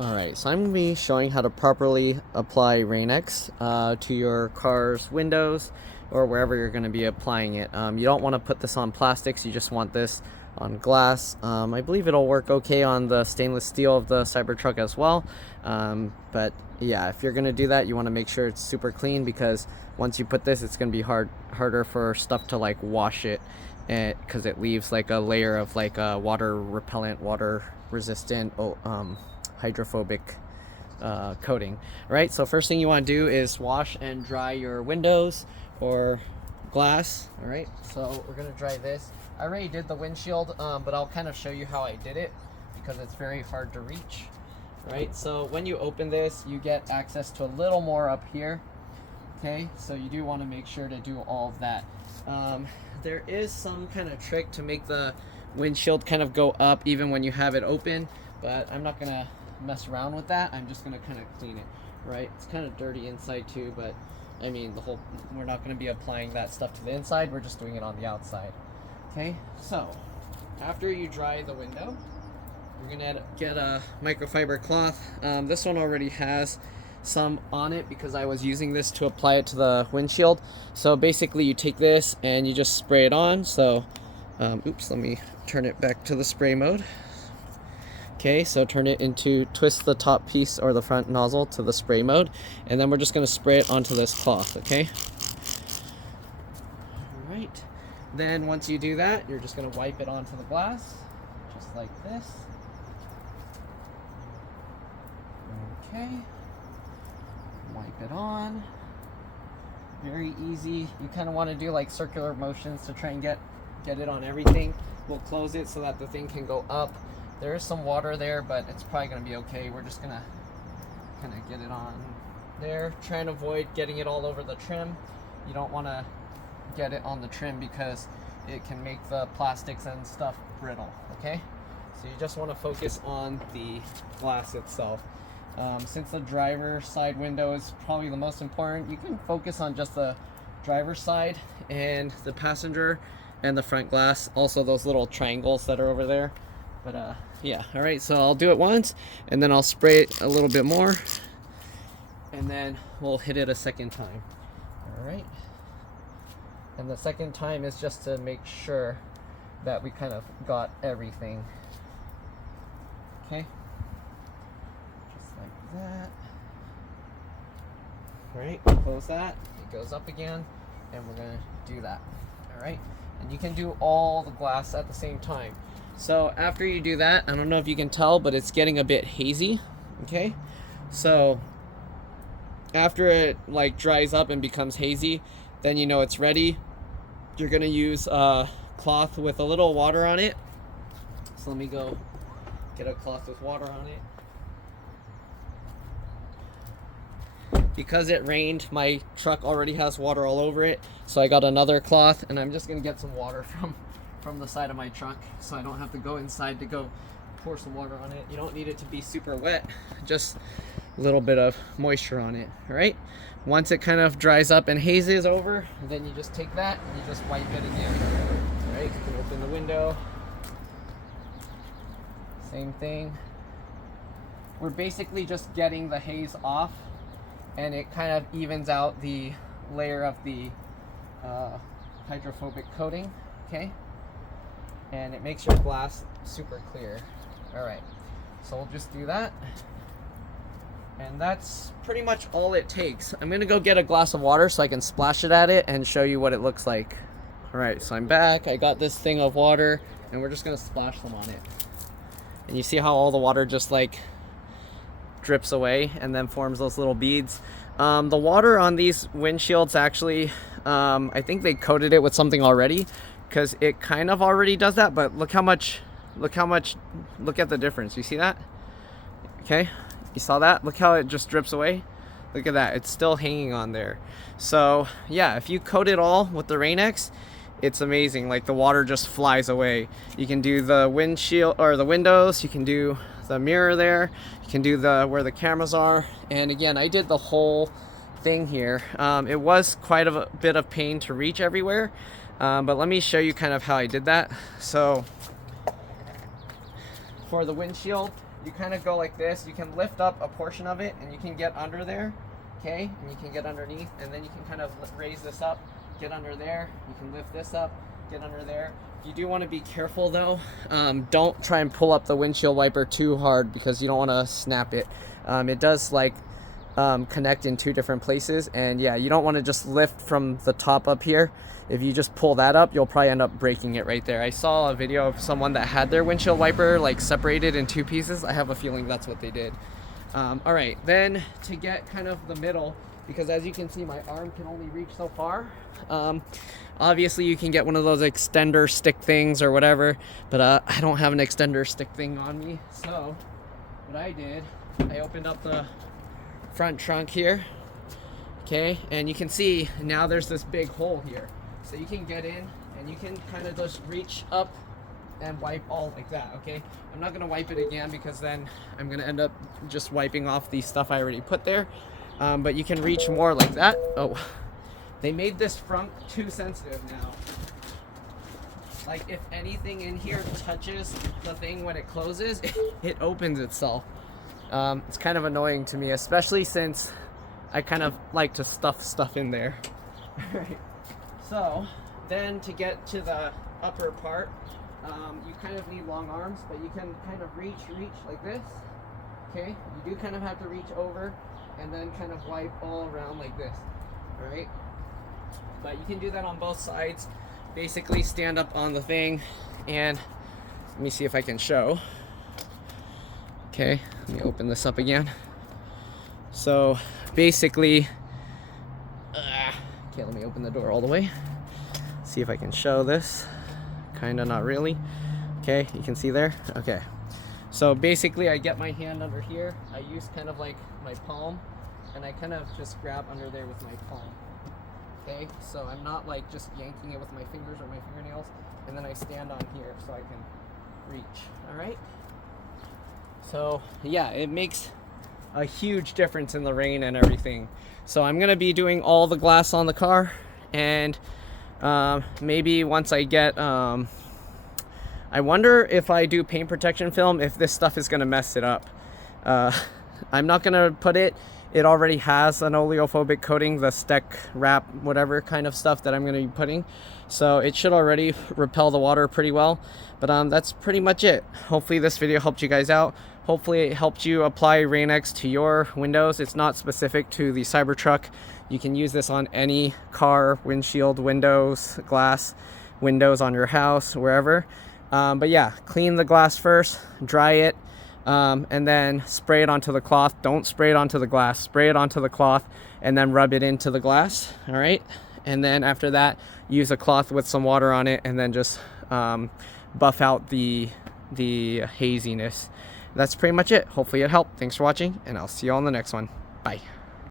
Alright, so I'm going to be showing how to properly apply rainx to your car's windows or wherever you're going to be applying it. You don't want to put this on plastics, you just want this on glass. I believe it'll work okay on the stainless steel of the Cybertruck as well. But yeah, if you're going to do that, you want to make sure it's super clean, because once you put this, it's going to be harder for stuff to like wash it, because it leaves like a layer of like water repellent, water resistant hydrophobic coating. Right, so first thing you want to do is wash and dry your windows or glass. All right, so we're going to dry this. I already did the windshield, but I'll kind of show you how I did it because it's very hard to reach. Right, so when you open this, you get access to a little more up here. Okay, so you do want to make sure to do all of that. There is some kind of trick to make the windshield kind of go up even when you have it open, but I'm not gonna mess around with that. I'm just gonna kind of clean it. Right, it's kind of dirty inside too, but I mean, we're not going to be applying that stuff to the inside, we're just doing it on the outside. Okay, so after you dry the window, you're going to get a microfiber cloth. This one already has some on it because I was using this to apply it to the windshield. So basically you take this and you just spray it on. So oops, let me turn it back to the spray mode. Okay, so turn it into, twist the top piece or the front nozzle to the spray mode, and then we're just going to spray it onto this cloth. Okay, all right, then once you do that, you're just going to wipe it onto the glass just like this. Okay, wipe it on. Very easy. You kind of want to do like circular motions to try and get it on everything. We'll close it so that the thing can go up. There is some water there, but it's probably going to be okay. We're just going to kind of get it on there. Try and avoid getting it all over the trim. You don't want to get it on the trim because it can make the plastics and stuff brittle, okay? So you just want to focus on the glass itself. Since the driver's side window is probably the most important, you can focus on just the driver's side and the passenger and the front glass. Also those little triangles that are over there. But yeah, all right, so I'll do it once and then I'll spray it a little bit more and then we'll hit it a second time. All right, and the second time is just to make sure that we kind of got everything. Okay, just like that. All right, close that, it goes up again, and we're gonna do that. All right, and you can do all the glass at the same time. So after you do that, I don't know if you can tell, but it's getting a bit hazy. Okay, so after it like dries up and becomes hazy, then you know it's ready. You're gonna use a cloth with a little water on it. So let me go get a cloth with water on it. Because it rained, my truck already has water all over it, so I got another cloth, and I'm just gonna get some water from the side of my truck so I don't have to go inside to go pour some water on it. You don't need it to be super wet, just a little bit of moisture on it. All right, once it kind of dries up and hazes over, then you just take that and you just wipe it again. All right, you can open the window, same thing. We're basically just getting the haze off, and it kind of evens out the layer of the hydrophobic coating. Okay, and it makes your glass super clear. All right, so we'll just do that, and that's pretty much all it takes. I'm gonna go get a glass of water so I can splash it at it and show you what it looks like. All right, so I'm back. I got this thing of water, and we're just gonna splash them on it. And you see how all the water just like drips away and then forms those little beads. The water on these windshields actually, I think they coated it with something already, because it kind of already does that, but look at the difference. You see that? Okay, you saw that? Look how it just drips away. Look at that, it's still hanging on there. So yeah, if you coat it all with the rainx, it's amazing. Like the water just flies away. You can do the windshield or the windows, you can do the mirror there, you can do the where the cameras are. And again, I did the whole thing here. It was quite a bit of pain to reach everywhere, but let me show you kind of how I did that. So for the windshield, you kind of go like this. You can lift up a portion of it and you can get under there, okay? And you can get underneath, and then you can kind of raise this up, get under there. You can lift this up, get under there. You do want to be careful though. Don't try and pull up the windshield wiper too hard because you don't want to snap it. It does like connect in 2 different places, and yeah, you don't want to just lift from the top up here. If you just pull that up, you'll probably end up breaking it right there. I saw a video of someone that had their windshield wiper like separated in 2 pieces. I have a feeling that's what they did. All right, then to get kind of the middle, because as you can see, my arm can only reach so far. Obviously you can get one of those extender stick things or whatever, but I don't have an extender stick thing on me. So what I did, I opened up the front trunk here, okay, and you can see now there's this big hole here, so you can get in and you can kind of just reach up and wipe all like that. Okay, I'm not gonna wipe it again because then I'm gonna end up just wiping off the stuff I already put there, but you can reach more like that. Oh, they made this front too sensitive now. Like if anything in here touches the thing when it closes, it opens itself. It's kind of annoying to me, especially since I kind of like to stuff stuff in there. Alright, so then to get to the upper part, you kind of need long arms, but you can kind of reach like this. Okay, you do kind of have to reach over and then kind of wipe all around like this. Alright, but you can do that on both sides. Basically stand up on the thing, and let me see if I can show. Okay, let me open this up again. So basically, okay, let me open the door all the way. See if I can show this. Kinda, not really. Okay, you can see there. Okay, so basically I get my hand under here. I use kind of like my palm, and I kind of just grab under there with my palm. Okay, so I'm not like just yanking it with my fingers or my fingernails, and then I stand on here so I can reach. All right. So yeah, it makes a huge difference in the rain and everything. So I'm gonna be doing all the glass on the car, and maybe once I get, I wonder if I do paint protection film, if this stuff is gonna mess it up. I'm not gonna put it. It already has an oleophobic coating, the Steck wrap, whatever kind of stuff that I'm gonna be putting. So it should already repel the water pretty well. But that's pretty much it. Hopefully this video helped you guys out. Hopefully it helped you apply rainx to your windows. It's not specific to the Cybertruck. You can use this on any car, windshield, windows, glass, windows on your house, wherever. But yeah, clean the glass first, dry it, and then spray it onto the cloth. Don't spray it onto the glass, spray it onto the cloth and then rub it into the glass. All right, and then after that, use a cloth with some water on it and then just buff out the haziness. That's pretty much it. Hopefully it helped. Thanks for watching, and I'll see you on the next one. Bye.